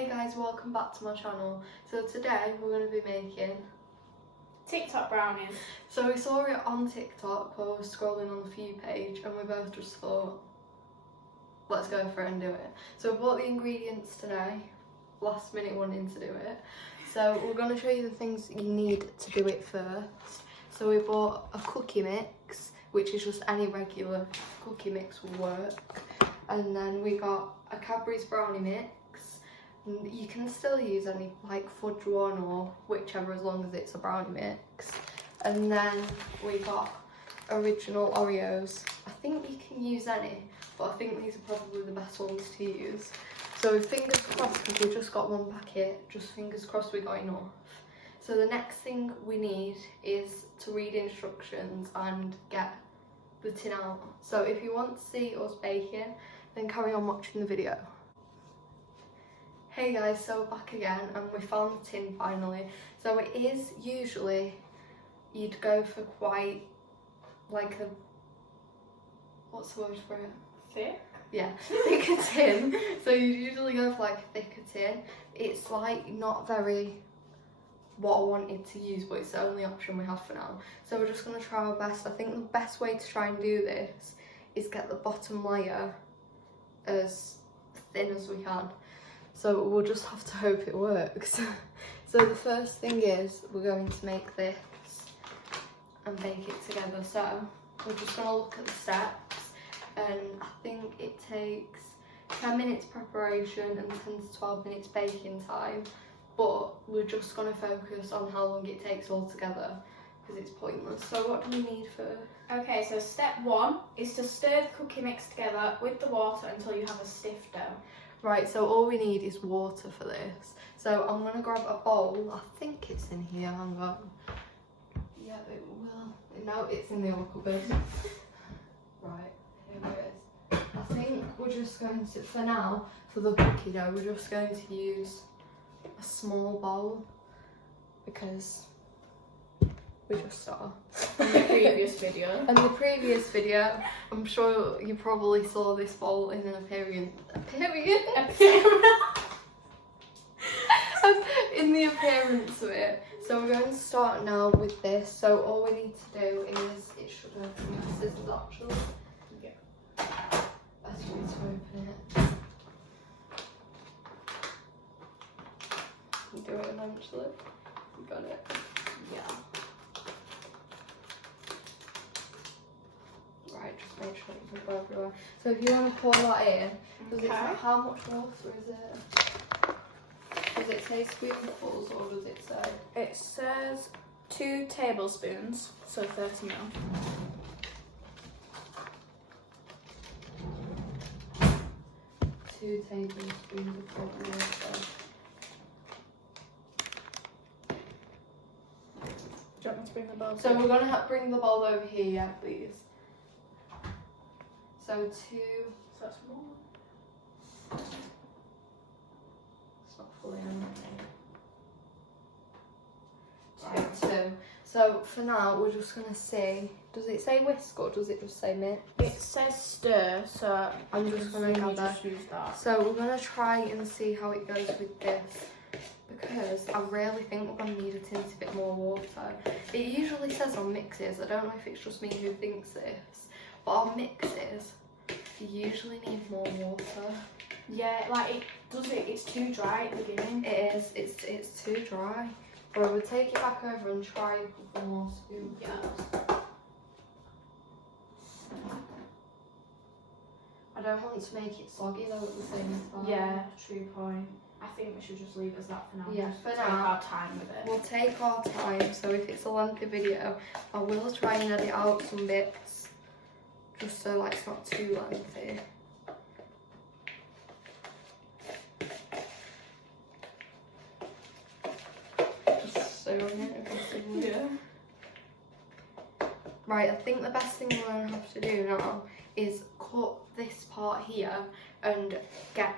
Hey guys, welcome back to my channel. So today we're going to be making TikTok brownies. So we saw it on TikTok while we were scrolling on the For You page and we both just thought, let's go for it and do it. So we bought the ingredients today, last minute wanting to do it. So we're going to show you the things you need to do it first. So we bought a cookie mix, which is just any regular cookie mix will work. And then we got a Cadbury's brownie mix. You can still use any like fudge one or whichever, as long as it's a brownie mix. And then we got original Oreos. I think you can use any, but I think these are probably the best ones to use. So fingers crossed, because we just got one packet, just fingers crossed we got enough. So the next thing we need is to read instructions and get the tin out. So if you want to see us baking, then carry on watching the video. Hey guys, so back again, and we found the tin finally. So it is usually, you'd go for quite like a, what's the word for it? Thick? Yeah, thicker tin. So you'd usually go for like a thicker tin. It's like not very what I wanted to use, but it's the only option we have for now. So we're just going to try our best. I think the best way to try and do this is get the bottom layer as thin as we can. So we'll just have to hope it works. So the first thing is we're going to make this and bake it together. So we're just going to look at the steps, and I think it takes 10 minutes preparation and 10 to 12 minutes baking time, but we're just going to focus on how long it takes all together because it's pointless. So what do we need first? Okay, so step one is to stir the cookie mix together with the water until you have a stiff dough. Right, so all we need is water for this. So I'm going to grab a bowl. I think it's in here, hang on. Yeah, it will. No, it's in the other cupboard. Right, here it is. I think we're just going to, for now, for the cookie dough, we're just going to use a small bowl because we just are. In the previous video. In the previous video, I'm sure you probably saw this bowl in an appearance. In the appearance of it. So we're going to start now with this. So all we need to do is, it should open with scissors actually. Yeah. Best way to open it. You do it eventually. You got it. Yeah. Right, just make sure it doesn't go everywhere. So if you want to pour that in, does it say how much water is it? Does it say spoonfuls or does it say? It says 2 tablespoons, so 30 ml. Two tablespoons of hot water. Do you want me to bring the bowl? So we're going to bring the bowl over here, yeah, please. So 2. So that's 1. It's not fully on. 2. So for now, we're just going to see. Does it say whisk or does it just say mix? It says stir, so I'm just going to gather. just use that. So we're going to try and see how it goes with this, because I really think we're going to need a teensy bit more water. It usually says on mixes, I don't know if it's just me who thinks this, but on mixes you usually need more water. Yeah, like it does it. It's too dry at the beginning. It is, it's too dry. But we'll take it back over and try a couple more spoons. Yeah. I don't want to make it soggy though at the same time. Yeah, true point. I think we should just leave it as that for now. Yeah, Just for take now. our time with it. We'll take our time, so if it's a lengthy video, I will try and edit out some bits, just so like it's not too lengthy. Just so on it, possibly. Yeah. Right, I think the best thing we're going to have to do now is cut this part here and get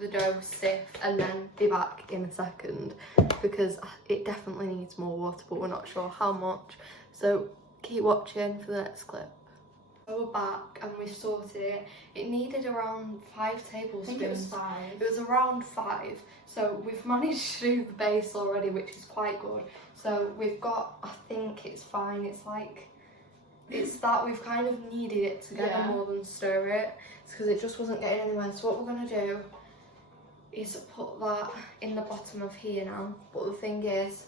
the dough stiff and then be back in a second, because it definitely needs more water but we're not sure how much. So keep watching for the next clip. So we're back and we've sorted it. It needed around 5 I tablespoons. think it was 5. It was around 5. So we've managed to do the base already, which is quite good. So we've got, I think it's fine. It's like, it's that we've kind of kneaded it together Yeah. more than stir it. It's because it just wasn't getting anywhere. So what we're going to do is put that in the bottom of here now. But the thing is,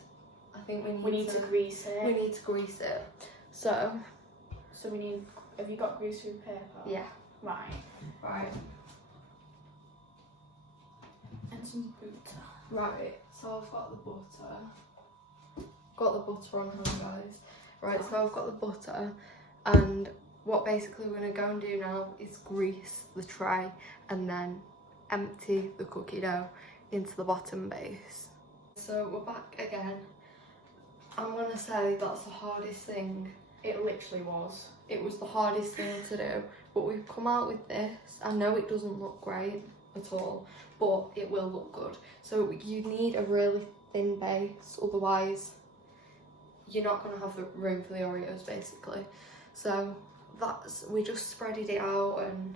I think We need to grease it. we need to grease it. So we need. Have you got grease through paper? yeah, Right. right, And some butter. right. So I've got the butter. Got the butter on hand, guys. Right, so I've got the butter, and what basically we're gonna go and do now is grease the tray and then empty the cookie dough into the bottom base. So we're back again. I'm gonna say that's the hardest thing. It literally was. It was the hardest thing to do, but we've come out with this. I know it doesn't look great at all, but it will look good. So you need a really thin base, otherwise you're not going to have the room for the Oreos basically. So we just spreaded it out and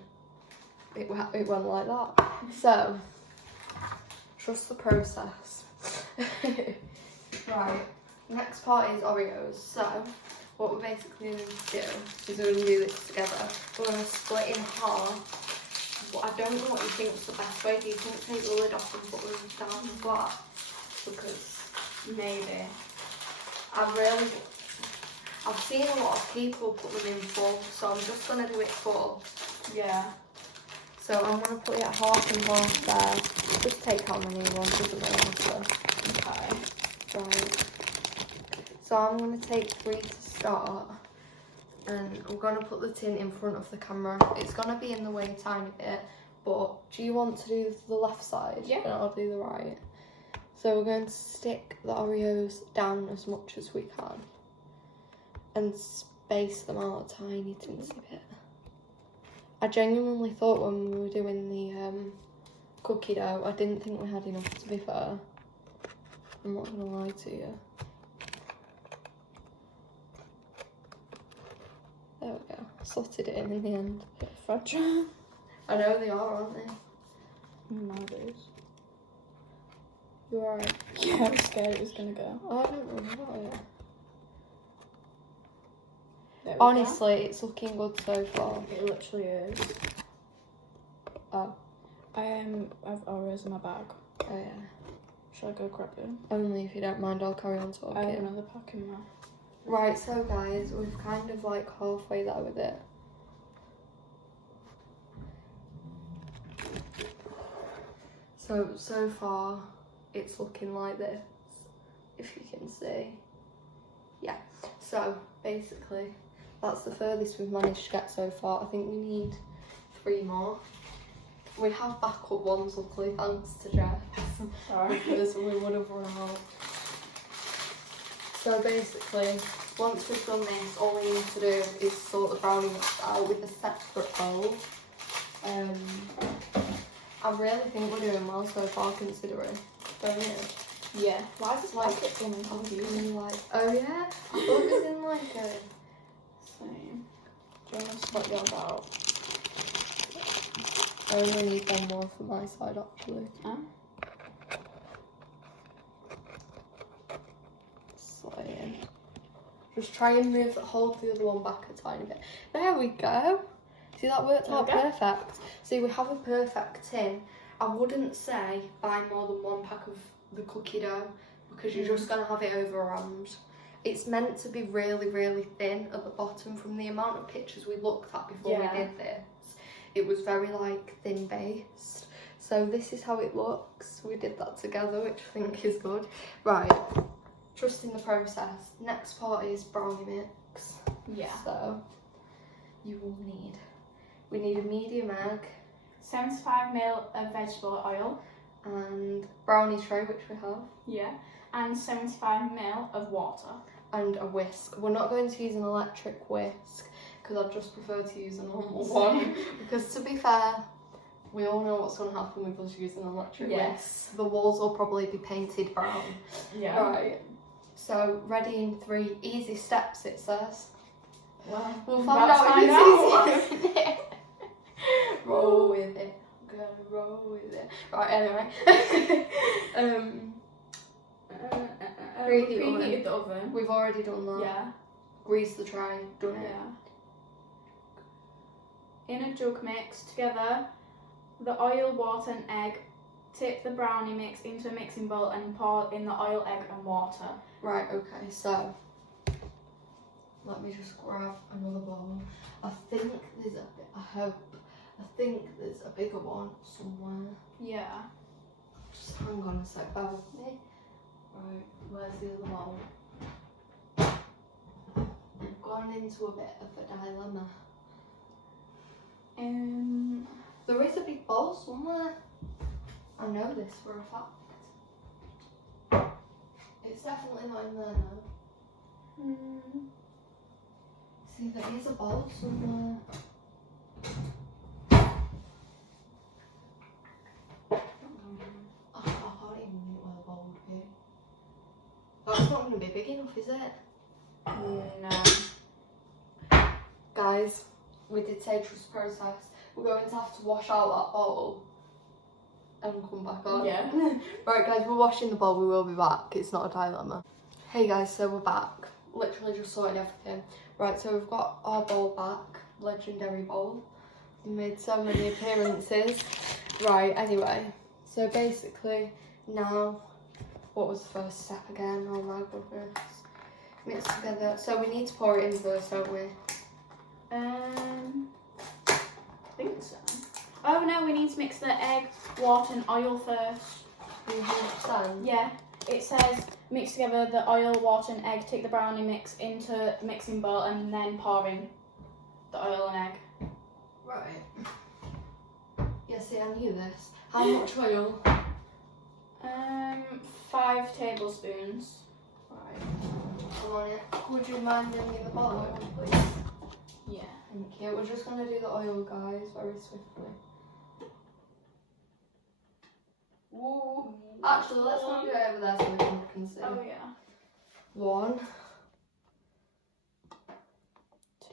it went like that. So trust the process. Right, next part is Oreos. So what we're basically going to do is we're going to do this together. We're going to split in half. But I don't know what you think is the best way. Do you think take the lid off and put them down flat? Because Maybe. I've seen a lot of people put them in full, so I'm just going to do it full. Yeah. So I'm going to put it half and half there. Just take how many you want, doesn't really matter. Okay. Right. So I'm going to take 3 to start, and I'm going to put the tin in front of the camera. It's going to be in the way a tiny bit, but do you want to do the left side? Yeah. And I'll do the right. So we're going to stick the Oreos down as much as we can and space them out a tiny teensy bit. I genuinely thought when we were doing the cookie dough, I didn't think we had enough, to be fair. I'm not going to lie to you. There we go. Slotted it in the end. Fragile. I know they are, aren't they? Nowadays. You're right. Yeah, I was scared it was gonna go. Oh, I don't know about it. There we Honestly, it's looking good so far. go. It literally is. Oh. I have Oreos in my bag. Oh yeah. Shall I go grab them? Only if you don't mind, I'll carry on talking. I have another pack in there. Right, so guys, we've kind of like halfway there with it. So far, it's looking like this, if you can see. Yeah, so basically, that's the furthest we've managed to get so far. I think we need 3 more. We have backup ones, luckily, thanks to Jess. Sorry. Because we would have run out. So basically, once we've done this, all we need to do is sort the brownie mix out with a separate bowl. I really think we're doing well so far, considering, don't you? Yeah. Why is this packet in confusing? Like, oh yeah, I thought it was in like a. Same. Do you want to split yours out? I only need one more for my side actually. Huh? Slaying. Just try and hold the other one back a tiny bit. There we go. See, that worked out Okay. perfect. See, we have a perfect tin. I wouldn't say buy more than 1 pack of the cookie dough because you're just going to have it overwhelmed. It's meant to be really, really thin at the bottom. From the amount of pictures we looked at before we did this, it was very like thin based. So this is how it looks. We did that together, which I think is good. Right, trust in the process. Next part is brownie mix. Yeah. So we need a medium egg 75 ml of vegetable oil. and brownie tray, which we have, Yeah. And 75 ml of water. and a whisk. We're not going to use an electric whisk because I'd just prefer to use a normal one. Because to be fair, we all know what's going to happen with us using an electric whisk. The walls will probably be painted brown. Yeah. Right. So ready in 3 easy steps, it says. Well, We'll find let's out find if out. it's easy. Roll with it. I'm gonna roll with it. Right, anyway. Preheated the oven. We've already done that. Yeah. Grease the tray. Done it. Yeah. In a jug, mix together the oil, water, and egg. Tip the brownie mix into a mixing bowl and pour in the oil, egg, and water. Right, okay, so let me just grab another bowl. I think there's I think there's a bigger one somewhere. Yeah. Just hang on a sec, bear with me. Right, where's the other bowl? I've gone into a bit of a dilemma. There is a big bowl somewhere. I know this for a fact. It's definitely not in there now. See, there is a bowl somewhere. I can't even think where the bowl would be. That's not going to be big enough, is it? No. Guys, we did say trust process. We're going to have to wash out that bowl and come back on. Yeah. Right guys, we're washing the bowl, we will be back. It's not a dilemma. Hey guys, so we're back. Literally just sorting everything. Right, so we've got our bowl back. Legendary bowl. We made so many appearances. Right, anyway. So basically, now, what was the first step again? Oh my goodness. Mix together. So we need to pour it in first, don't we? I think so. Oh no, we need to mix the egg, water, and oil first. 100%? Yeah. It says mix together the oil, water, and egg. Take the brownie mix into a mixing bowl and then pour in the oil and egg. Right. Yeah, see, I knew this. How much oil? 5 tablespoons. Right. I'm on it. Would you mind giving me the bottle oil, please? Yeah. Thank you. We're just going to do the oil, guys, very swiftly. Whoa. Actually, let's not do it over there so we can see. Oh yeah. 1,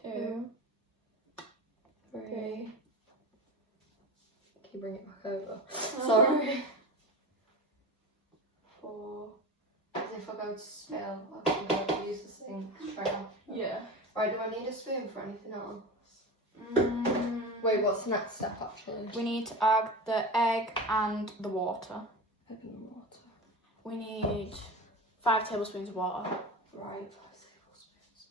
2, 3. 3. Can you bring it back over? Sorry. 4. As if I go to spill, I can go to use the sink straight after. Yeah. Right, do I need a spoon for anything else? Wait, what's the next step actually? We need to add the egg and the water. Egg and water. We need 5 tablespoons of water. Right, 5 tablespoons.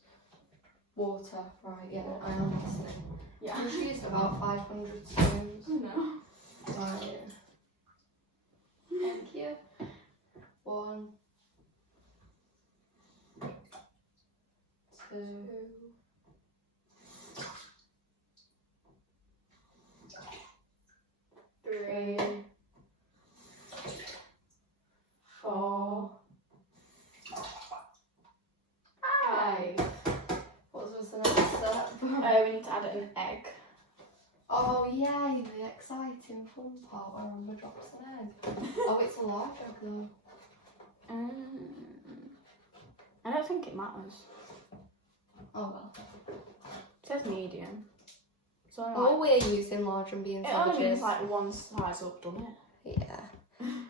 Water, right, yeah, I am listening. Yeah. I've used about 500 spoons. I know. Right. Thank you. 1, 2. 3, 4, 5. What was the next step? We need to add an egg. Oh yay, the exciting fun part where Amber drops an egg. Oh, it's a large egg though. I don't think it matters. Oh well. It says medium. So Oh, we're using large and being it only means savages. like one size up, doesn't it? Yeah.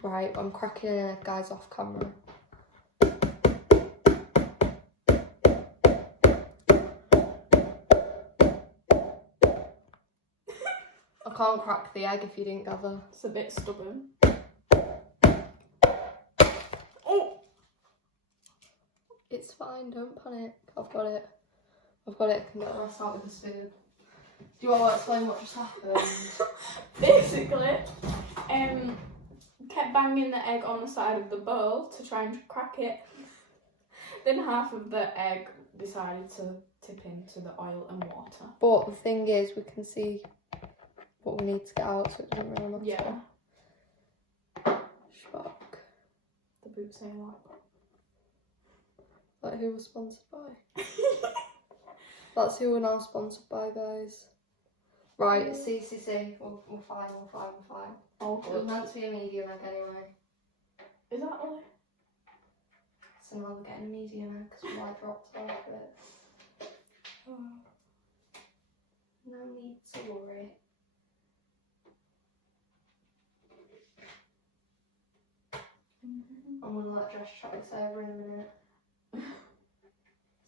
Right, I'm cracking an egg, guys, off camera. I can't crack the egg if you didn't gather. It's a bit stubborn. Oh! It's fine, don't panic. I've got it. I can get the rest out with a spoon. Do you want to explain what just happened? Basically, kept banging the egg on the side of the bowl to try and crack it. Then half of the egg decided to tip into the oil and water. But the thing is, we can see what we need to get out, so it doesn't really matter. Yeah. Shock. The boot say Like who was sponsored by? That's who we're now sponsored by, guys. Right, CCC. We're fine. Oh, It was meant to be a medium egg anyway. Is that all? So now we're getting a medium egg because we like dropped off it. No need to worry. I'm gonna let Jess chat this over in a minute.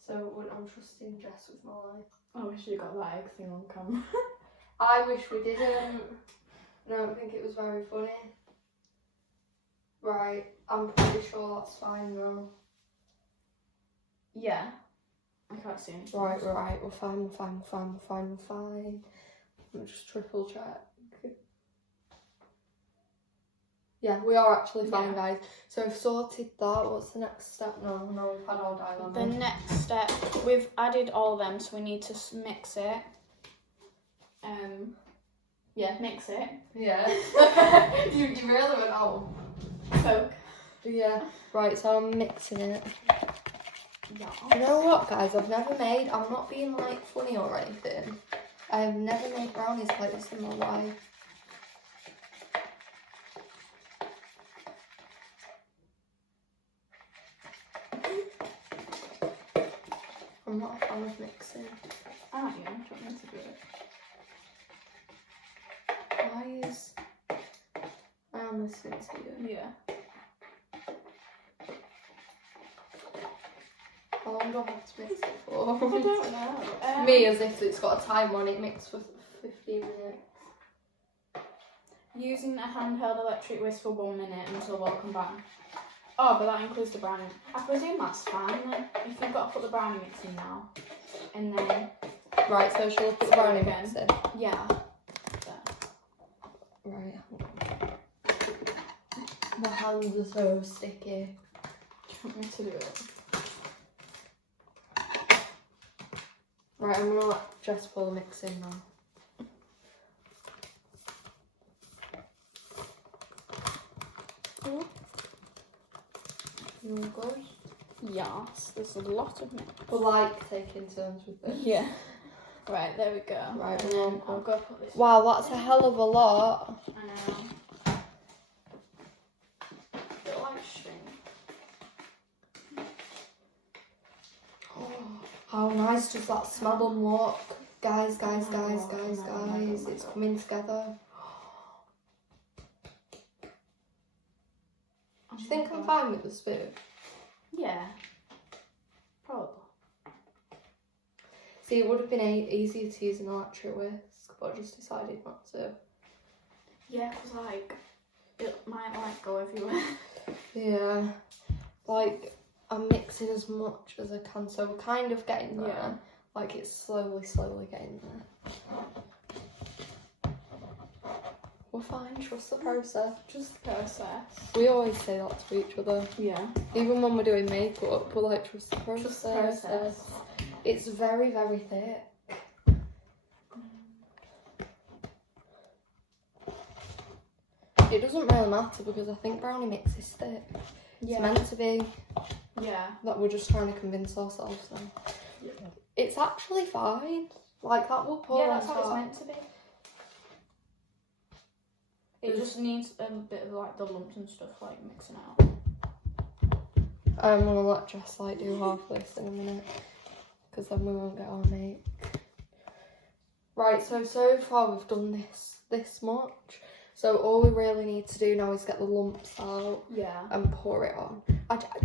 So I'm trusting Jess with my life. I wish you got that egg thing on camera. I wish we didn't. I don't think it was very funny. Right, I'm pretty sure that's fine now. Yeah. I can't see anything. Right, we're fine. Let me just triple check. Yeah, we are actually fine, guys. So we've sorted that. What's the next step? No, we've had our dialogue. The next step, we've added all of them, so we need to mix it. Yeah, mix it. Yeah. you really went out. Coke. Yeah. Right, so I'm mixing it. Yeah. You know what, guys? I'm not being like funny or anything. I've never made brownies like this in my life. I'm not a fan of mixing. Aren't you? Do you want me to do it? Why is... I am listening to you. Yeah. How long do I have to mix it for? I don't know. Me, as if it's got a time on it, mixed for 15 minutes. Using a handheld electric whisk for 1 minute until welcome back. Oh, but that includes the brownie. I presume that's fine. Like, if you've got to put the brownie mix in now, and then Right, so shall I put the brownie mix in? yeah. Right. My hands are so sticky. Do you want me to do it? Right, I'm gonna let Jess pour the mix in now. You all good? Yes, there's a lot of mix. We're like taking turns with this. Yeah. Right, there we go. Right, and we're then on. I'll go put this. Wow, that's a hell of a lot. I know. Bit like string. Oh, how nice does that smell and look? Guys, it's coming together. Do you think I'm fine with the spoon? Yeah. Probably. See, it would have been easier to use an electric whisk, but I just decided not to. Yeah, because like, it might like go everywhere. Yeah. Like, I'm mixing as much as I can, so we're kind of getting there. Yeah. Like, it's slowly getting there. We're fine, trust the process. Just the process. We always say that to each other. Yeah. Even when we're doing makeup, we're like, trust the process. Just the process. It's very, very thick. It doesn't really matter because I think brownie mix is thick. Yeah. It's meant to be. Yeah. That we're just trying to convince ourselves now. Yeah. It's actually fine. Like, that will pour Yeah, on that's how it's top. meant to be. It just needs a bit of like the lumps and stuff like mixing out. I'm gonna let Jess like do half this in a minute, because then we won't get our make. Right, so far we've done this much. So all we really need to do now is get the lumps out Yeah. and pour it on.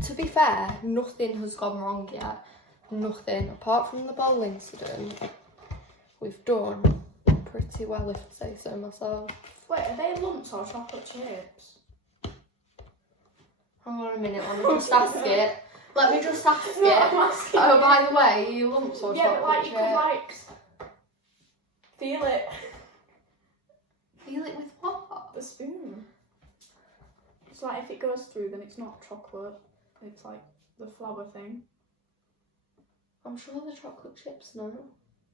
To be fair, nothing has gone wrong yet. Nothing. Apart from the bowl incident, we've done pretty well, if I say so myself. Wait, are they lumps or chocolate chips? Hang on a minute, let me just ask it. Let me just ask No, it. I'm asking Oh, you. by the way, are you lumps or Yeah, but chocolate like you chip? could like feel it. Feel it with what? The spoon. It's like if it goes through, then it's not chocolate. It's like the flour thing. I'm sure the chocolate chips no.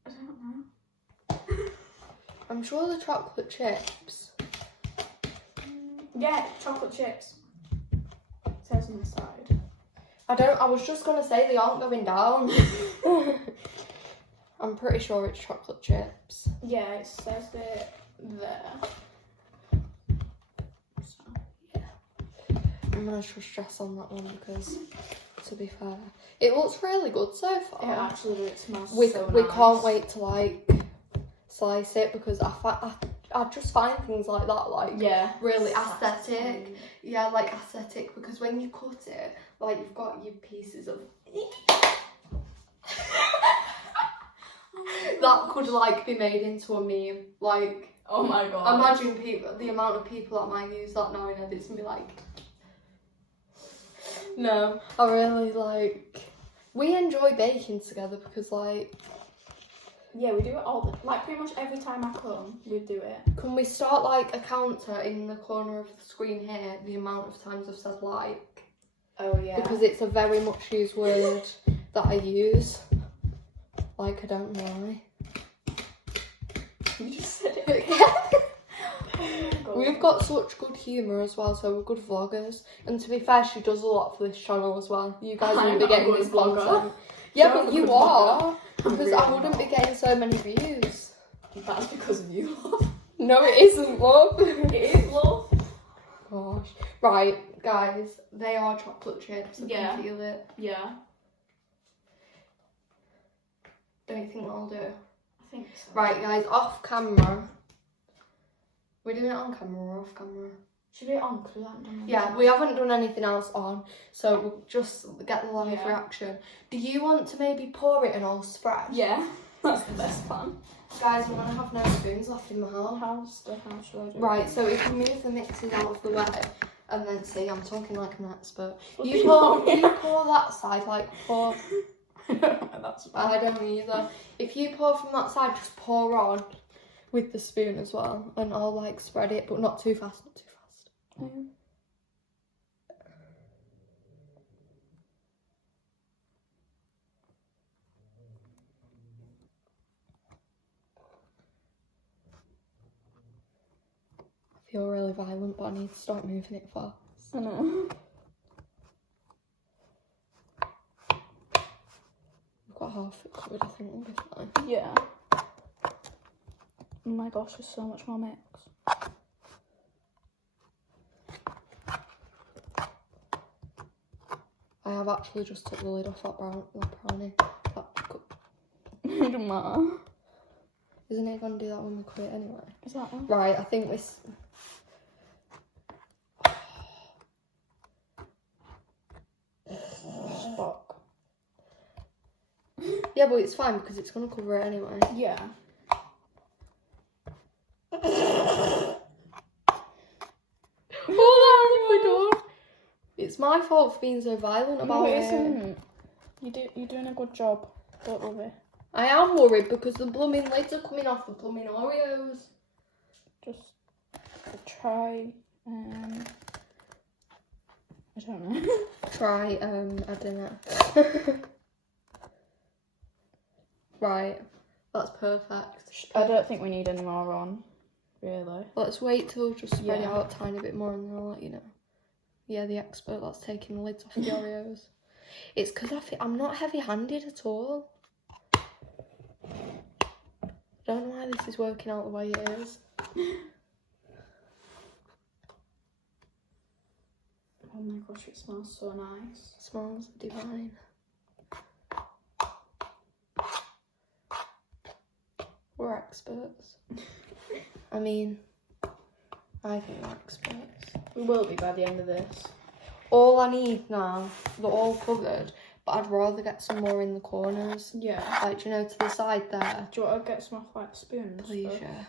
I don't know. I'm sure the chocolate chips. Yeah, chocolate chips. It says on the side. I was just gonna say they aren't going down. I'm pretty sure it's chocolate chips. Yeah, it says it there. So, I'm gonna trust Jess on that one because to be fair. It looks really good so It far. actually it smells We so we nice. can't wait to like slice it because I just find things like that like Yeah. really aesthetic. Yeah, like aesthetic because when you cut it, like you've got your pieces of that could like be made into a meme. Like Oh my god. imagine the amount of people that might use that now and it's gonna be like. No, I really like. We enjoy baking together because like. Yeah, we do it all like pretty much every time I come, we do it. Can we start like a counter in the corner of the screen here? The amount of times I've said like. Oh yeah. Because it's a very much used word that I use. Like I don't know why. You just said it again. Oh We've got such good humour as well, so we're good vloggers. And to be fair, she does a lot for this channel as well. You guys I'm wouldn't be not a getting good this vlogger. content. Yeah, You're but a you good are. vlogger. Because Really I wouldn't be not. getting so many views. That's because of you, love. No, it isn't, love. It is, love. Gosh. Right, guys, they are chocolate chips. I Yeah. can feel it. Yeah, Don't you think that'll do? I think so. Right, guys, off camera. We're doing it on camera or off camera? Should we do it on? Because we haven't done Yeah, anything we else. haven't done anything else on, so we'll just get the live Yeah. reaction. Do you want to maybe pour it and all spread? Yeah, that's the best plan. Guys, I'm gonna have no spoons left in my house. How should I do it? Right, so if you move the mixes out of the way, and then see, I'm talking like an expert. Fucking You pour hell, that side, like pour. That's I don't either. If you pour from that side, just pour on with the spoon as well, and I'll like spread it, but not too fast, not too fast. fine. I feel really violent, but I need to start moving it fast. I know. We've got half it covered, I think we'll be fine. Yeah. Oh my gosh, there's so much more mix. I have actually just took the lid off that brownie. That cup. It doesn't matter. Isn't it going to do that when we quit anyway? Is that one? Right, I think this... Fuck. Yeah, but it's fine because it's going to cover it anyway. Yeah. What have we done? It's my fault for being so violent about No, it it. isn't. You're doing a good job. Don't worry. I am worried because the blooming lids are coming off the blooming Oreos. Just try. I don't know. Try, I don't know. Right, that's perfect. I don't think we need any more on, really. Let's wait till we just spread it Yeah. out a tiny bit more and then I'll let you know. Yeah, the expert that's taking the lids off the Oreos. It's because I'm not heavy-handed at all. Don't know why this is working out the way it is. Oh my gosh, it smells so nice. It smells divine. We're experts. I mean, I think we're experts. We will be by the end of this. All I need now, they're all covered, but I'd rather get some more in the corners. Yeah. Like, do you know, to the side there. Do you want to get some off like spoons? Please, though? yeah.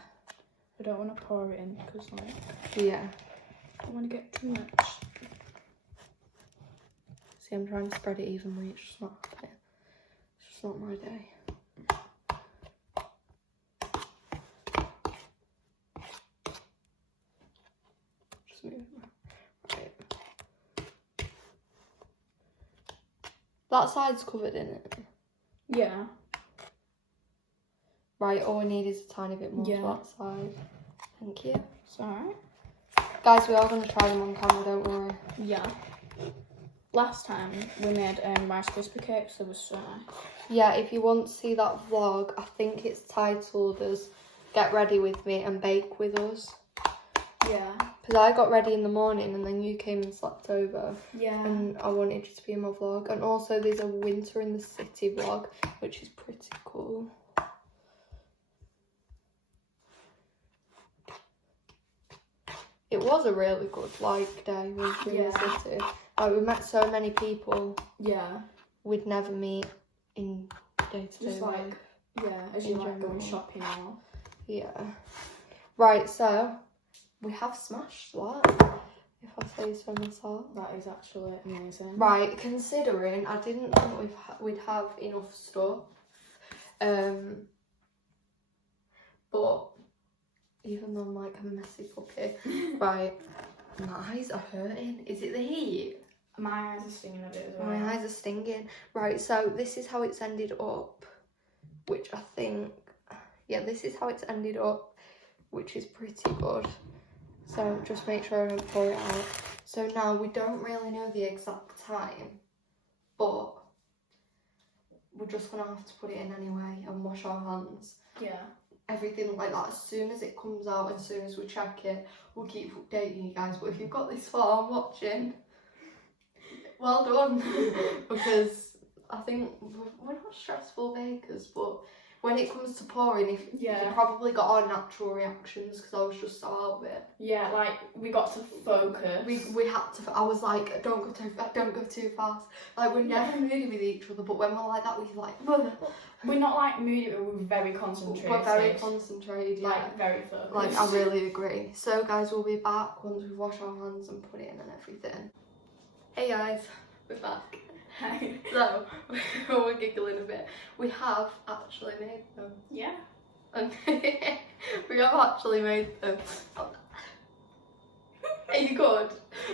I don't want to pour it in because like Yeah. I don't want to get too much. See, I'm trying to spread it evenly, it's just not happening. It's just not my day. Just move it. Right. That side's covered in it. Yeah. Right, all we need is a tiny bit more Yeah. to that side. Thank you. It's alright. Guys, we are going to try them on camera, don't worry. Yeah. Last time we made Rice Krispie cakes. They were so nice. Yeah, if you want to see that vlog, I think it's titled as Get Ready With Me and Bake With Us. Yeah. Because I got ready in the morning and then you came and slept over. Yeah. And I wanted you to be in my vlog. And also there's a winter in the city vlog, which is pretty cool. It was a really good day, winter in the city. Like, we met so many people Yeah. we'd never meet in day-to-day Just like, life. yeah, as you In like going general. shopping or. Yeah. Right, so we have smashed that, if I say so myself. That is actually amazing. Right, considering I didn't think we'd have enough stuff, but even though I'm like a messy puppy, right, my eyes are hurting. Is it the heat? My eyes are stinging a bit as well. My eyes are stinging. Right, so this is how it's ended up, which I think, yeah, this is how it's ended up, which is pretty good. So just make sure I don't pour it out. So now we don't really know the exact time, but we're just gonna have to put it in anyway and wash our hands. Yeah. Everything like that. As soon as it comes out, as soon as we check it, we'll keep updating you guys. But if you've got this far watching, well done. Because I think we're not stressful bakers, but when it comes to pouring, you probably got our natural reactions because I was just so out of it. Yeah, like we got to focus. We had to. I was like, don't go too fast, don't go too fast. Like, we're never moody with each other, but when we're like that, we're like, we're not like moody, but we're very concentrated. we're very concentrated. Yeah. Like very focused. Like, I really agree. So guys, we'll be back once we wash our hands and put it in and everything. Hey guys, we're back. Hey. So, we're giggling a bit. We have actually made them. Yeah. And we have actually made them. Are you good?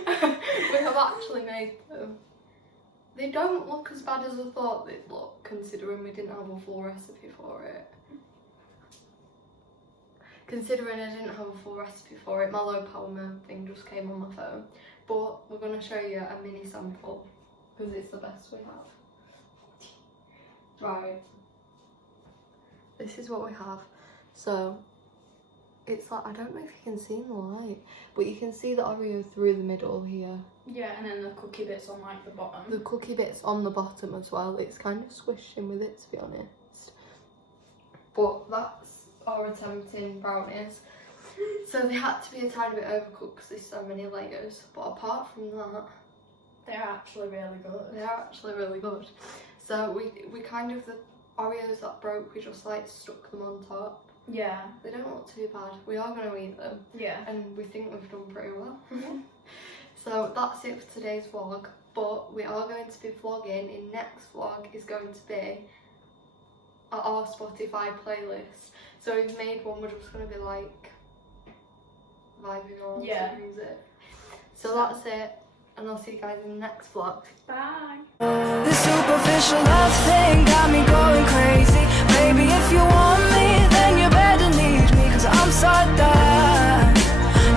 We have actually made them. They don't look as bad as I thought they'd look, considering we didn't have a full recipe for it. Considering I didn't have a full recipe for it, my low power mode thing just came on my phone. But we're going to show you a mini sample, because it's the best we have. Right. This is what we have. So, it's like, I don't know if you can see in the light, but you can see the Oreo through the middle here. Yeah, and then the cookie bits on like the bottom. The cookie bits on the bottom as well. It's kind of squished in with it, to be honest. But that's our attempt in brownies. So they had to be a tiny bit overcooked because there's so many layers. But apart from that, they're actually really good. they're actually really good. So we kind of, the Oreos that broke, we just like stuck them on top. Yeah. They don't look too bad. We are going to eat them. Yeah. And we think we've done pretty well. So that's it for today's vlog. But we are going to be vlogging. In next vlog is going to be our Spotify playlist. So we've made one, we're just going to be like vibing on to music. So that's it. And I'll see you guys in the next vlog. Bye. The superficial love thing got me going crazy. Baby, if you want me, then you better need me. Cause I'm so done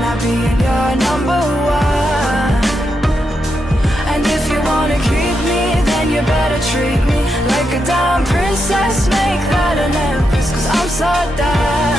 not being your number one. And if you wanna keep me, then you better treat me like a damn princess. Make that an empress. Cause I'm so done